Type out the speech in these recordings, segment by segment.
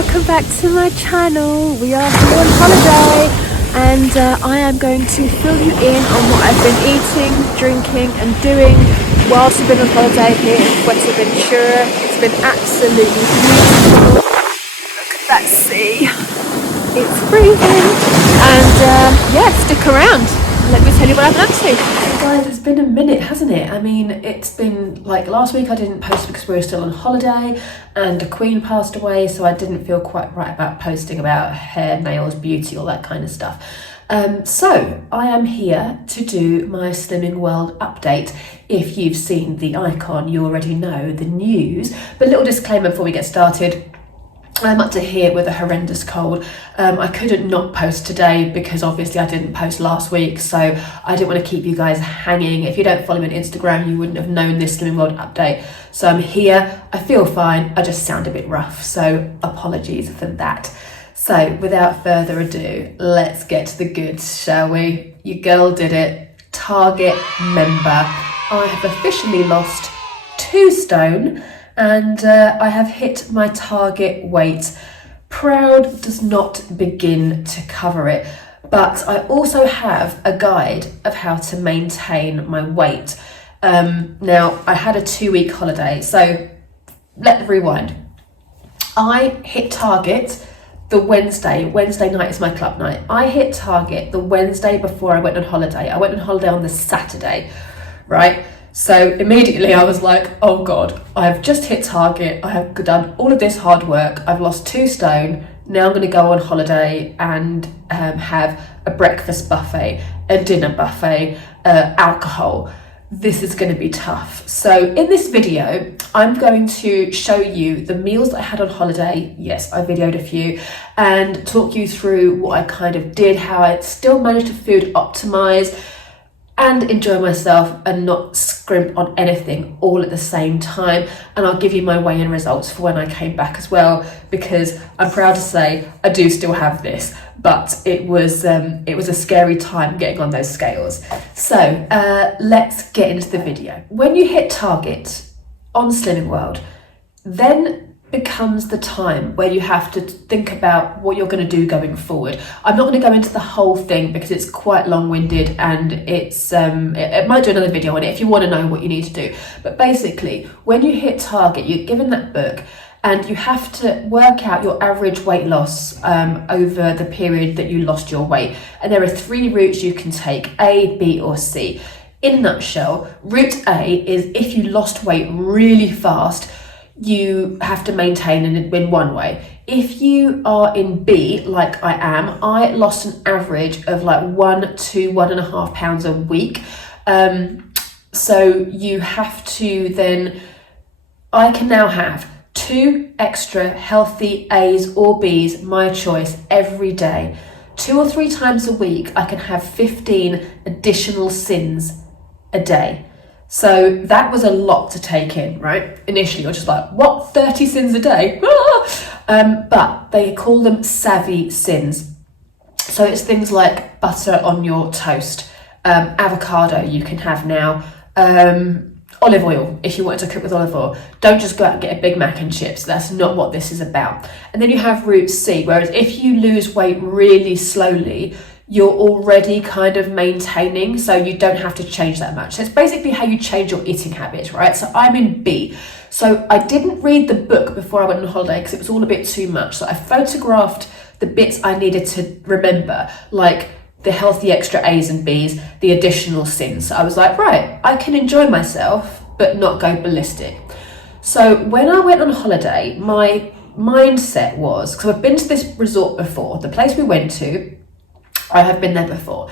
welcome back to my channel. We are here on holiday and I am going to fill you in on what I've been eating, drinking and doing whilst we've been on holiday here in Fuerteventura. It's been absolutely beautiful. Look at that sea. It's freezing and yeah, stick around. Let me tell you what I've been up to. Guys, it's been a minute, hasn't it? I mean, it's been like last week I didn't post because we were still on holiday and the Queen passed away, so I didn't feel quite right about posting about hair, nails, beauty, all that kind of stuff. So I am here to do my Slimming World update. If you've seen the icon, you already know the news. But a little disclaimer before we get started. I'm up to here with a horrendous cold. I couldn't not post today because obviously I didn't post last week, so I didn't want to keep you guys hanging. If you don't follow me on Instagram, you wouldn't have known this Slimming World update. So I'm here, I feel fine, I just sound a bit rough, so apologies for that. So without further ado, let's get to the goods, shall we? Your girl did it, Target member. I have officially lost 2 stone. And I have hit my target weight. Proud does not begin to cover it, but I also have a guide of how to maintain my weight. Now, I had a 2-week holiday, so let's rewind. I hit target the Wednesday night is my club night. I hit target the Wednesday before I went on holiday. I went on holiday on the Saturday, right? So immediately I was like, oh God, I've just hit target. I have done all of this hard work. I've lost 2 stone. Now I'm going to go on holiday and have a breakfast buffet, a dinner buffet, alcohol. This is going to be tough. So in this video, I'm going to show you the meals that I had on holiday. Yes, I videoed a few and talk you through what I kind of did, how I still managed to food optimize and enjoy myself and not scrimp on anything all at the same time. And I'll give you my weigh-in results for when I came back as well, because I'm proud to say I do still have this, but it was a scary time getting on those scales. So let's get into the video. When you hit target on Slimming World, then becomes the time where you have to think about what you're going to do going forward. I'm not going to go into the whole thing because it's quite long-winded and it's it might do another video on it if you want to know what you need to do. But basically, when you hit target, you're given that book and you have to work out your average weight loss over the period that you lost your weight. And there are 3 routes you can take: A, B or C. In a nutshell, route A is if you lost weight really fast, you have to maintain in one way. If you are in B, like I am, I lost an average of like 1 to 1.5 pounds a week. So you have to then, I can now have 2 extra healthy A's or B's, my choice, every day. 2 or 3 times a week, I can have 15 additional sins a day. So that was a lot to take in, right? Initially, you're just like, what, 30 sins a day? But they call them savvy sins. So it's things like butter on your toast, avocado you can have now, olive oil if you want to cook with olive oil. Don't just go out and get a Big Mac and chips. That's not what this is about. And then you have route C, whereas if you lose weight really slowly, you're already kind of maintaining, so you don't have to change that much. So it's basically how you change your eating habits, right? So I'm in B. So I didn't read the book before I went on holiday because it was all a bit too much. So I photographed the bits I needed to remember, like the healthy extra A's and B's, the additional sins. So I was like, right, I can enjoy myself, but not go ballistic. So when I went on holiday, my mindset was, because I've been to this resort before, the place we went to, I have been there before.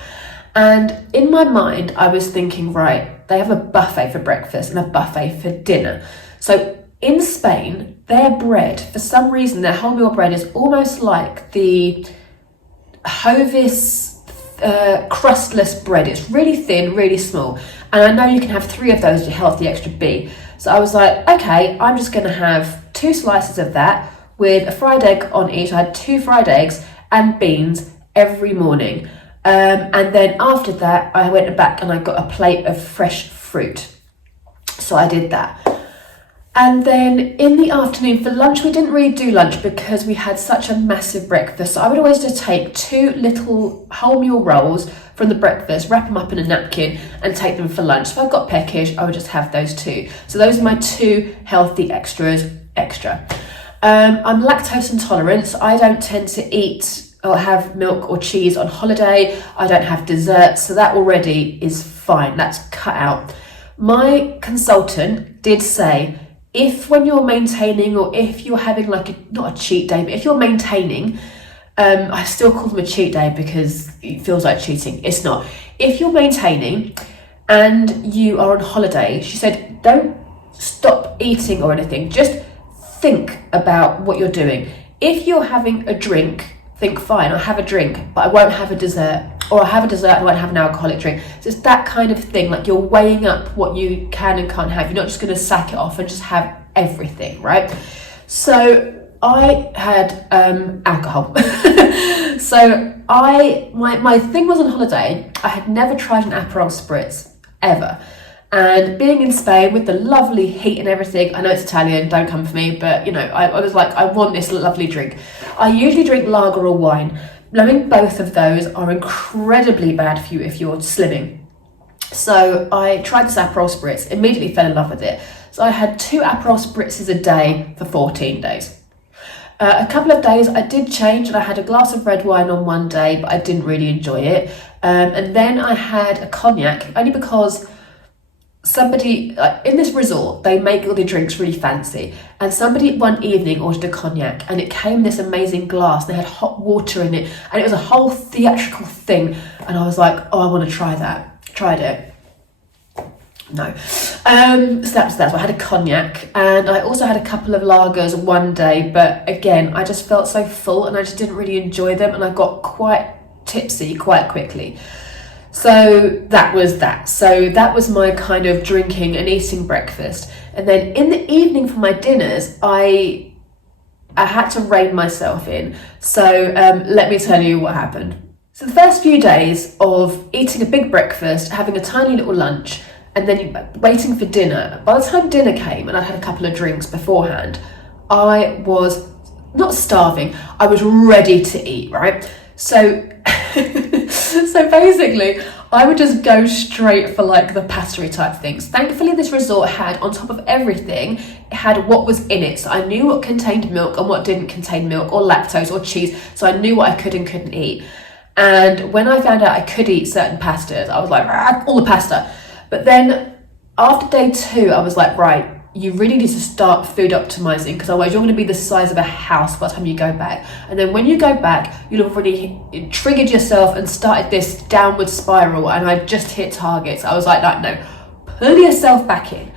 And in my mind, I was thinking, right, they have a buffet for breakfast and a buffet for dinner. So in Spain, their bread, for some reason, their wholemeal bread is almost like the Hovis crustless bread. It's really thin, really small. And I know you can have 3 of those to healthy extra B. So I was like, okay, I'm just gonna have 2 slices of that with a fried egg on each. I had 2 fried eggs and beans every morning. And then after that, I went back and I got a plate of fresh fruit. So I did that. And then in the afternoon for lunch, we didn't really do lunch because we had such a massive breakfast. So I would always just take 2 little wholemeal rolls from the breakfast, wrap them up in a napkin and take them for lunch. If I got peckish, I would just have those 2. So those are my 2 healthy extras. I'm lactose intolerant, so I don't tend to eat or have milk or cheese on holiday. I don't have desserts, so that already is fine. That's cut out. My consultant did say, if when you're maintaining, or if you're having like not a cheat day, but if you're maintaining, I still call them a cheat day because it feels like cheating. It's not. If you're maintaining and you are on holiday, she said, don't stop eating or anything. Just think about what you're doing. If you're having a drink, think fine, I'll have a drink, but I won't have a dessert, or I'll have a dessert and I won't have an alcoholic drink. So it's that kind of thing, like you're weighing up what you can and can't have. You're not just going to sack it off and just have everything, right? So I had alcohol. So my thing was on holiday, I had never tried an Aperol Spritz, ever. And being in Spain with the lovely heat and everything, I know it's Italian, don't come for me, but you know, I was like, I want this lovely drink. I usually drink lager or wine. Knowing both of those are incredibly bad for you if you're slimming. So I tried this Aperol Spritz, immediately fell in love with it. So I had 2 Aperol Spritzes a day for 14 days. A couple of days I did change and I had a glass of red wine on one day, but I didn't really enjoy it. And then I had a cognac, only because somebody in this resort, they make all the drinks really fancy, and somebody one evening ordered a cognac and it came in this amazing glass. They had hot water in it and it was a whole theatrical thing, and I was like, oh, I want to try that. Tried it. No. So that's that. So I had a cognac, and I also had a couple of lagers one day, but again, I just felt so full and I just didn't really enjoy them, and I got quite tipsy quite quickly. So that was that. So that was my kind of drinking and eating breakfast. And then in the evening for my dinners, I had to rein myself in. So let me tell you what happened. So the first few days of eating a big breakfast, having a tiny little lunch, and then waiting for dinner, by the time dinner came and I'd had a couple of drinks beforehand, I was not starving, I was ready to eat, right? So so basically, I would just go straight for like the pastry type things. Thankfully, this resort had, on top of everything, it had what was in it. So I knew what contained milk and what didn't contain milk, or lactose or cheese. So I knew what I could and couldn't eat. And when I found out I could eat certain pastas, I was like, all the pasta. But then after day 2, I was like, right, you really need to start food optimizing, because otherwise you're going to be the size of a house by the time you go back. And then when you go back, you'll have already triggered yourself and started this downward spiral, and I just hit targets. I was like, no, pull yourself back in.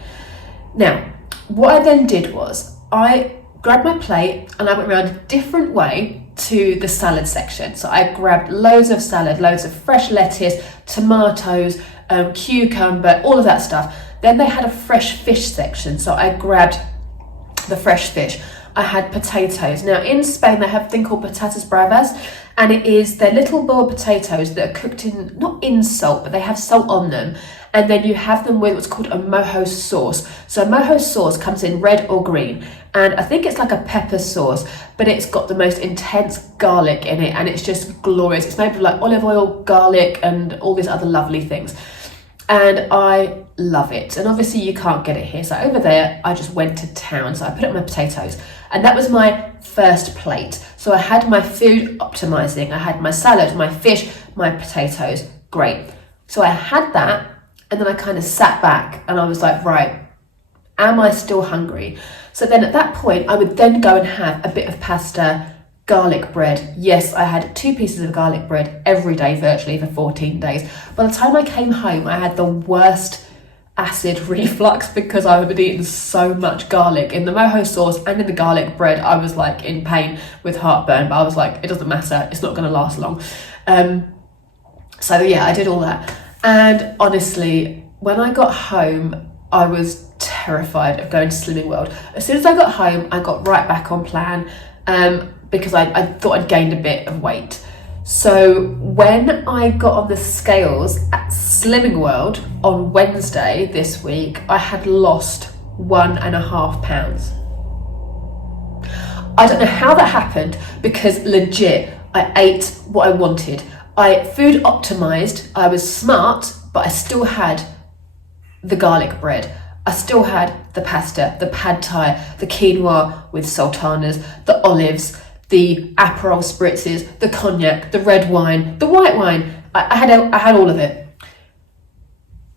Now, what I then did was I grabbed my plate and I went around a different way to the salad section. So I grabbed loads of salad, loads of fresh lettuce, tomatoes, cucumber, all of that stuff. Then they had a fresh fish section, so I grabbed the fresh fish. I had potatoes. Now in Spain they have a thing called patatas bravas, and it is their little boiled potatoes that are cooked in, not in salt, but they have salt on them, and then you have them with what's called a mojo sauce. So a mojo sauce comes in red or green, and I think it's like a pepper sauce, but it's got the most intense garlic in it, and it's just glorious. It's made with like olive oil, garlic, and all these other lovely things. And I love it. And obviously you can't get it here. So over there, I just went to town. So I put up my potatoes, and that was my first plate. So I had my food optimizing. I had my salad, my fish, my potatoes. Great. So I had that, and then I kind of sat back and I was like, right, am I still hungry? So then at that point, I would then go and have a bit of pasta, garlic bread. Yes, I had 2 pieces of garlic bread every day, virtually, for 14 days. By the time I came home, I had the worst acid reflux because I had eaten so much garlic in the mojo sauce and in the garlic bread. I was like in pain with heartburn, but I was like, it doesn't matter, it's not going to last long. So yeah, I did all that. And honestly, when I got home, I was terrified of going to Slimming World. As soon as I got home, I got right back on plan, because I thought I'd gained a bit of weight. So when I got on the scales at Slimming World on Wednesday this week, I had lost 1.5 pounds. I don't know how that happened, because legit, I ate what I wanted. I food optimized, I was smart, but I still had the garlic bread. I still had the pasta, the pad thai, the quinoa with sultanas, the olives, the Aperol spritzes, the cognac, the red wine, the white wine. I had all of it.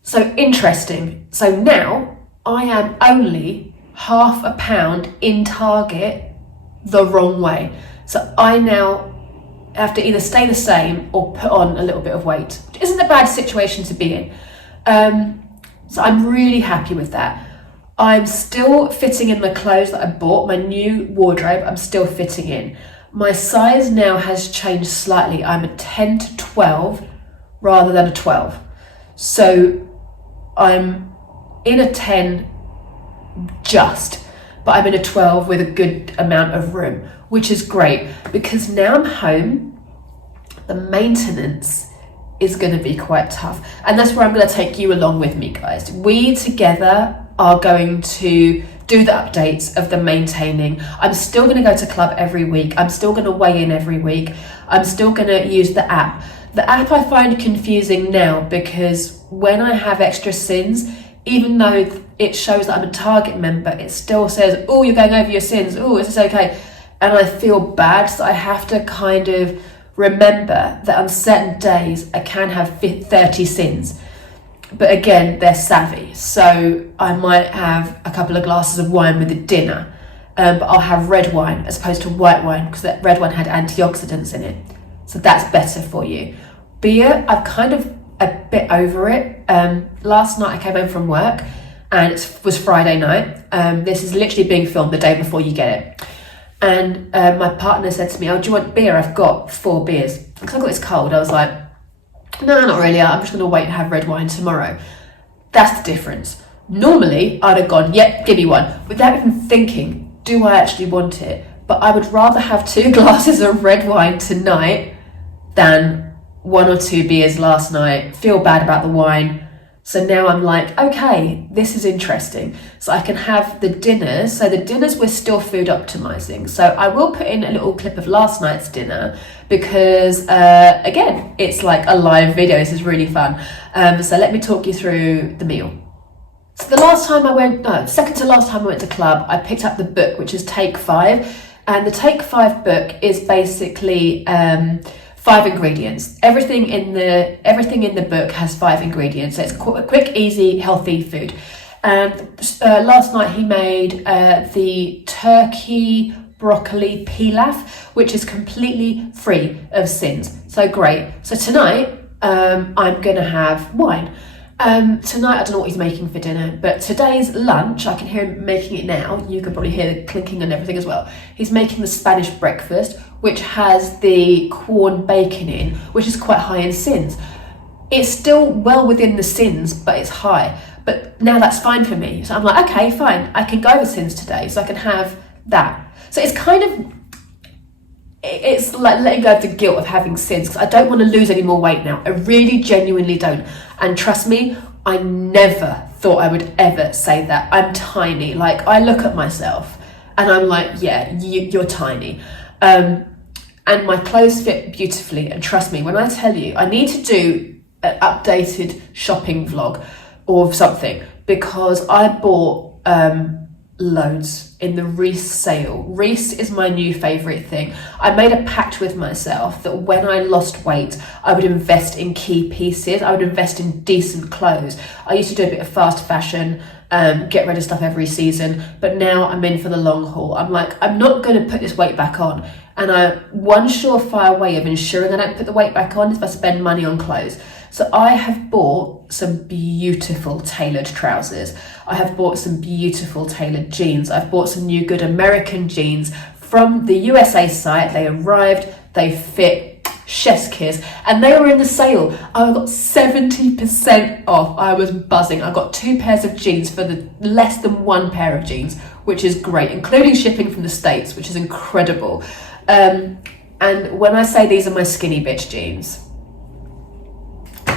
So interesting. So now I am only £0.5 pound in Target the wrong way. So I now have to either stay the same or put on a little bit of weight, which isn't a bad situation to be in. So I'm really happy with that. I'm still fitting in my clothes that I bought, my new wardrobe, I'm still fitting in. My size now has changed slightly. I'm a 10 to 12 rather than a 12. So I'm in a 10 just, but I'm in a 12 with a good amount of room, which is great, because now I'm home, the maintenance is going to be quite tough. And that's where I'm going to take you along with me, guys. We together are going to do the updates of the maintaining. I'm still going to go to club every week. I'm still going to weigh in every week. I'm still going to use the app. The app I find confusing now, because when I have extra sins, even though it shows that I'm a Target member, it still says, oh, you're going over your sins. Oh, is this okay? And I feel bad, so I have to kind of remember that on certain days I can have 30 sins. But again, they're savvy. So I might have a couple of glasses of wine with the dinner, but I'll have red wine as opposed to white wine, because that red wine had antioxidants in it. So that's better for you. Beer, I've kind of a bit over it. Last night I came home from work and it was Friday night. This is literally being filmed the day before you get it. And my partner said to me, oh, do you want beer? I've got 4 beers. Because I got this cold. I was like, no, not really. I'm just going to wait and have red wine tomorrow. That's the difference. Normally, I'd have gone, yep, give me one, without even thinking, do I actually want it? But I would rather have 2 glasses of red wine tonight than 1 or 2 beers last night, feel bad about the wine. So now I'm like, okay, this is interesting. So I can have the dinners. So the dinners, we're still food optimizing. So I will put in a little clip of last night's dinner, because again, it's like a live video. This is really fun. So let me talk you through the meal. So the last time second to last time I went to club, I picked up the book, which is Take 5. And the Take 5 book is basically 5 ingredients. Everything in the book has 5 ingredients. So it's quick, easy, healthy food. And last night he made the turkey broccoli pilaf, which is completely free of sins. So great. So tonight I'm gonna have wine. Tonight I don't know what he's making for dinner, but today's lunch, I can hear him making it now. You can probably hear the clinking and everything as well. He's making the Spanish breakfast, which has the corn bacon in, which is quite high in sins. It's still well within the sins, but it's high. But now that's fine for me. So I'm like, okay, fine. I can go over sins today, so I can have that. So it's like letting go of the guilt of having sins, because I don't want to lose any more weight now. I really genuinely don't. And trust me, I never thought I would ever say that. I'm tiny. Like, I look at myself and I'm like, yeah, you're tiny. And my clothes fit beautifully. And trust me, when I tell you, I need to do an updated shopping vlog or something, because I bought loads in the Reese sale. Reese is my new favourite thing. I made a pact with myself that when I lost weight, I would invest in key pieces. I would invest in decent clothes. I used to do a bit of fast fashion, get rid of stuff every season, but now I'm in for the long haul. I'm like, I'm not going to put this weight back on. And one surefire way of ensuring I don't put the weight back on is if I spend money on clothes. So I have bought some beautiful tailored trousers. I have bought some beautiful tailored jeans. I've bought some new good American jeans from the USA site. They arrived, they fit, chef's kiss, and they were in the sale. I got 70% off. I was buzzing. I got 2 pairs of jeans for the less than 1 pair of jeans, which is great, including shipping from the States, which is incredible. And when I say these are my skinny bitch jeans,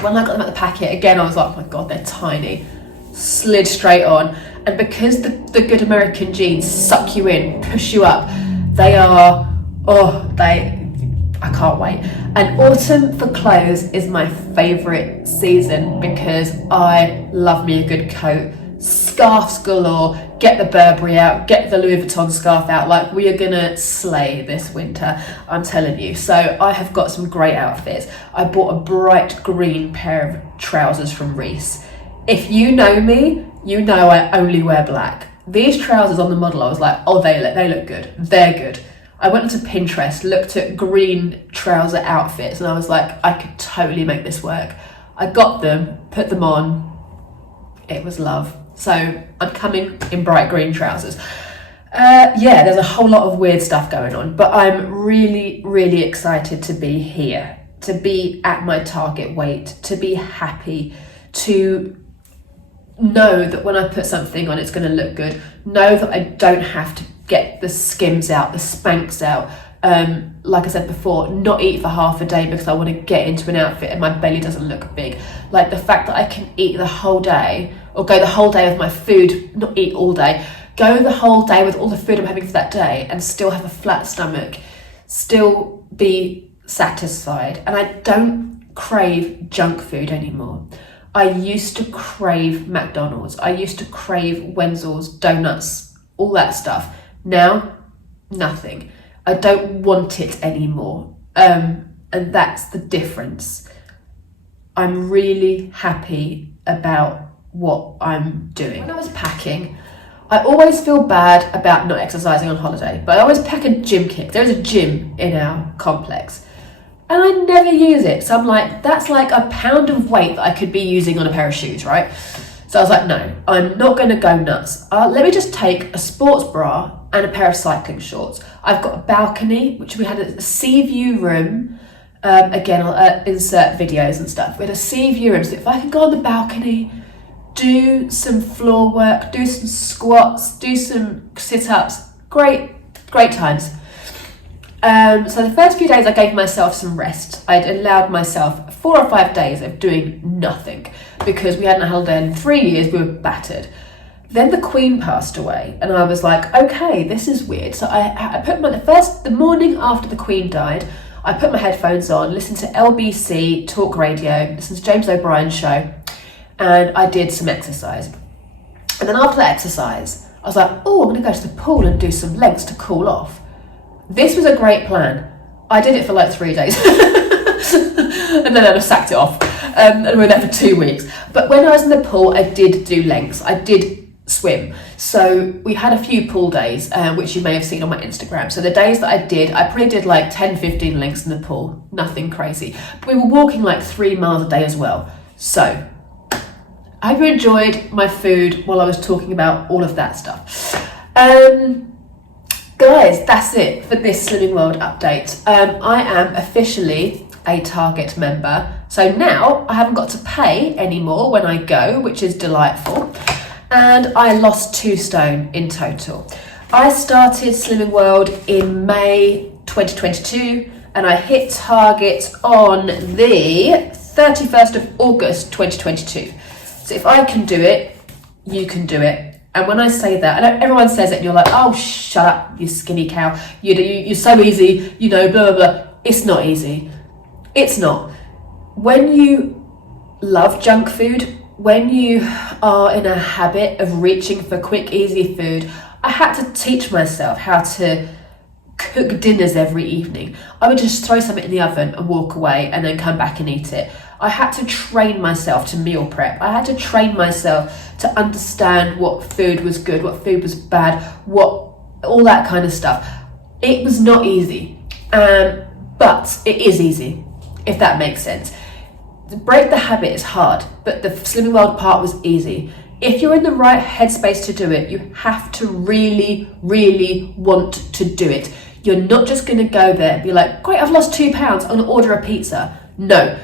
when I got them at the packet, again, I was like, oh my God, they're tiny. Slid straight on. And because the good American jeans suck you in, push you up, they are, I can't wait. And autumn for clothes is my favourite season because I love me a good coat. Scarves galore, get the Burberry out, get the Louis Vuitton scarf out. Like, we are gonna slay this winter, I'm telling you. So I have got some great outfits. I bought a bright green pair of trousers from Reiss. If you know me, you know I only wear black. These trousers on the model, I was like, oh, they look good, they're good. I went onto Pinterest, looked at green trouser outfits, and I was like, I could totally make this work. I got them, put them on, it was love. So I'm coming in bright green trousers. Yeah, there's a whole lot of weird stuff going on, but I'm really, really excited to be here, to be at my target weight, to be happy, to know that when I put something on, it's going to look good. Know that I don't have to get the skims out, the Spanx out. Like I said before, not eat for half a day because I want to get into an outfit and my belly doesn't look big. Like the fact that I can eat the whole day, or go the whole day with my food, not eat all day, go the whole day with all the food I'm having for that day and still have a flat stomach, still be satisfied. And I don't crave junk food anymore. I used to crave McDonald's. I used to crave Wenzel's, donuts, all that stuff. Now, nothing. I don't want it anymore. And that's the difference. I'm really happy about what I'm doing. When I was packing, I always feel bad about not exercising on holiday, but I always pack a gym kit. There is a gym in our complex and I never use it. So I'm like, that's like a pound of weight that I could be using on a pair of shoes, right? So I was like, no, I'm not going to go nuts. Let me just take a sports bra and a pair of cycling shorts. I've got a balcony, which we had a sea view room. Again, I'll insert videos and stuff. We had a sea view room, so if I can go on the balcony, do some floor work, do some squats, do some sit-ups, great times. So the first few days I gave myself some rest. I'd allowed myself 4 or 5 days of doing nothing because we hadn't had a holiday in 3 years, we were battered. Then the Queen passed away and I was like, okay, this is weird. So I put the morning after the Queen died, I put my headphones on, listened to LBC Talk Radio, listened to James O'Brien's show, and I did some exercise. And then after that exercise, I was like, oh, I'm gonna go to the pool and do some legs to cool off. This was a great plan. I did it for like 3 days. And then I just sacked it off. And we were there for 2 weeks. But when I was in the pool, I did do lengths. I did swim. So we had a few pool days, which you may have seen on my Instagram. So the days that I probably did like 10, 15 lengths in the pool. Nothing crazy. But we were walking like 3 miles a day as well. So I hope you enjoyed my food while I was talking about all of that stuff. Guys, that's it for this Slimming World update. I am officially a Target member. So now I haven't got to pay anymore when I go, which is delightful. And I lost 2 stone in total. I started Slimming World in May 2022 and I hit Target on the 31st of August 2022. So if I can do it, you can do it. And when I say that, I know everyone says it and you're like, oh, shut up, you skinny cow. You're so easy, you know, blah, blah, blah. It's not easy. It's not. When you love junk food, when you are in a habit of reaching for quick, easy food, I had to teach myself how to cook dinners every evening. I would just throw something in the oven and walk away and then come back and eat it. I had to train myself to meal prep. I had to train myself to understand what food was good, what food was bad, all that kind of stuff. It was not easy, but it is easy, if that makes sense. To break the habit is hard, but the Slimming World part was easy. If you're in the right headspace to do it, you have to really, really want to do it. You're not just going to go there and be like, great, I've lost 2 pounds, I'm going to order a pizza. No.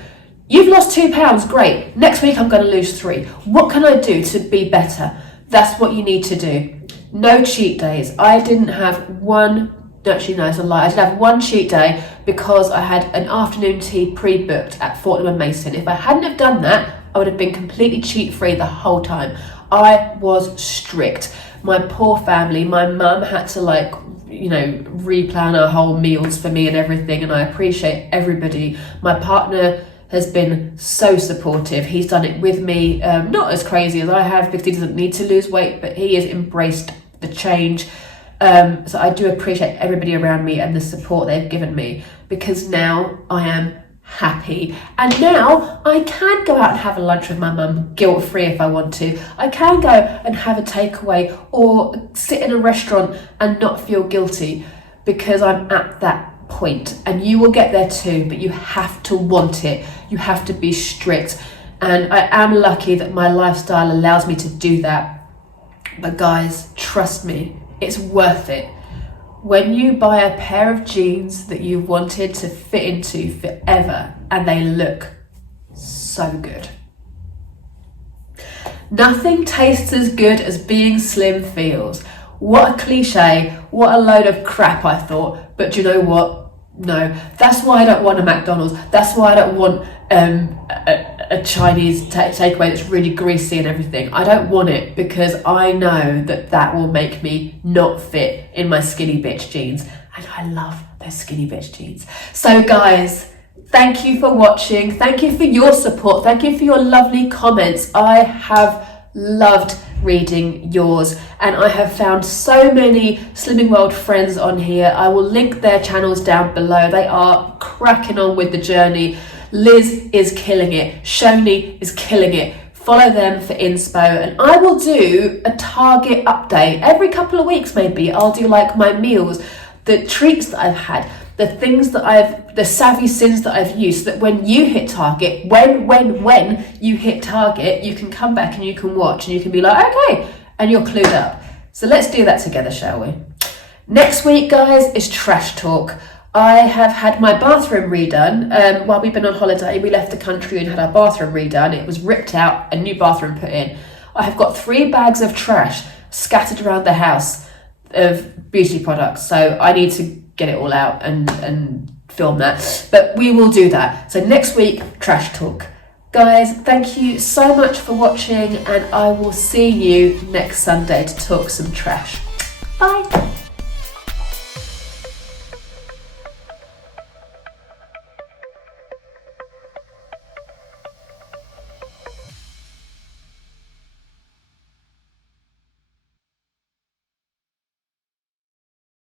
You've lost 2 pounds, great. Next week I'm going to lose 3. What can I do to be better? That's what you need to do. No cheat days. I didn't have one, actually no, it's a lie. I did have one cheat day because I had an afternoon tea pre-booked at Fortnum & Mason. If I hadn't have done that, I would have been completely cheat-free the whole time. I was strict. My poor family, my mum had to like, you know, replan our whole meals for me and everything, and I appreciate everybody. My partner has been so supportive. He's done it with me, not as crazy as I have because he doesn't need to lose weight, but he has embraced the change. So I do appreciate everybody around me and the support they've given me, because now I am happy, and now I can go out and have a lunch with my mum guilt-free if I want to. I can go and have a takeaway or sit in a restaurant and not feel guilty, because I'm at that point. And you will get there too, but you have to want it. You have to be strict, and I am lucky that my lifestyle allows me to do that. But guys, trust me, it's worth it. When you buy a pair of jeans that you wanted to fit into forever and they look so good. Nothing tastes as good as being slim feels. What a cliche, what a load of crap, I thought. But do you know what? No, that's why I don't want a McDonald's. That's why I don't want a Chinese takeaway that's really greasy and everything. I don't want it, because I know that that will make me not fit in my skinny bitch jeans. And I love those skinny bitch jeans. So guys, thank you for watching. Thank you for your support. Thank you for your lovely comments. I have loved reading yours, and I have found so many Slimming World friends on here. I will link their channels down below. They are cracking on with the journey. Liz is killing it. Shoni is killing it. Follow them for inspo, and I will do a Target update every couple of weeks. Maybe I'll do like my meals, the treats that I've had, the things that the savvy sins that I've used, so that when you hit Target, when you hit Target, you can come back and you can watch and you can be like, okay, and you're clued up. So let's do that together, shall we? Next week, guys, is trash talk. I have had my bathroom redone. While we've been on holiday, we left the country and had our bathroom redone. It was ripped out, a new bathroom put in. I have got 3 bags of trash scattered around the house of beauty products. So I need to get it all out and film that. But we will do that. So next week, trash talk. Guys, thank you so much for watching, and I will see you next Sunday to talk some trash. Bye.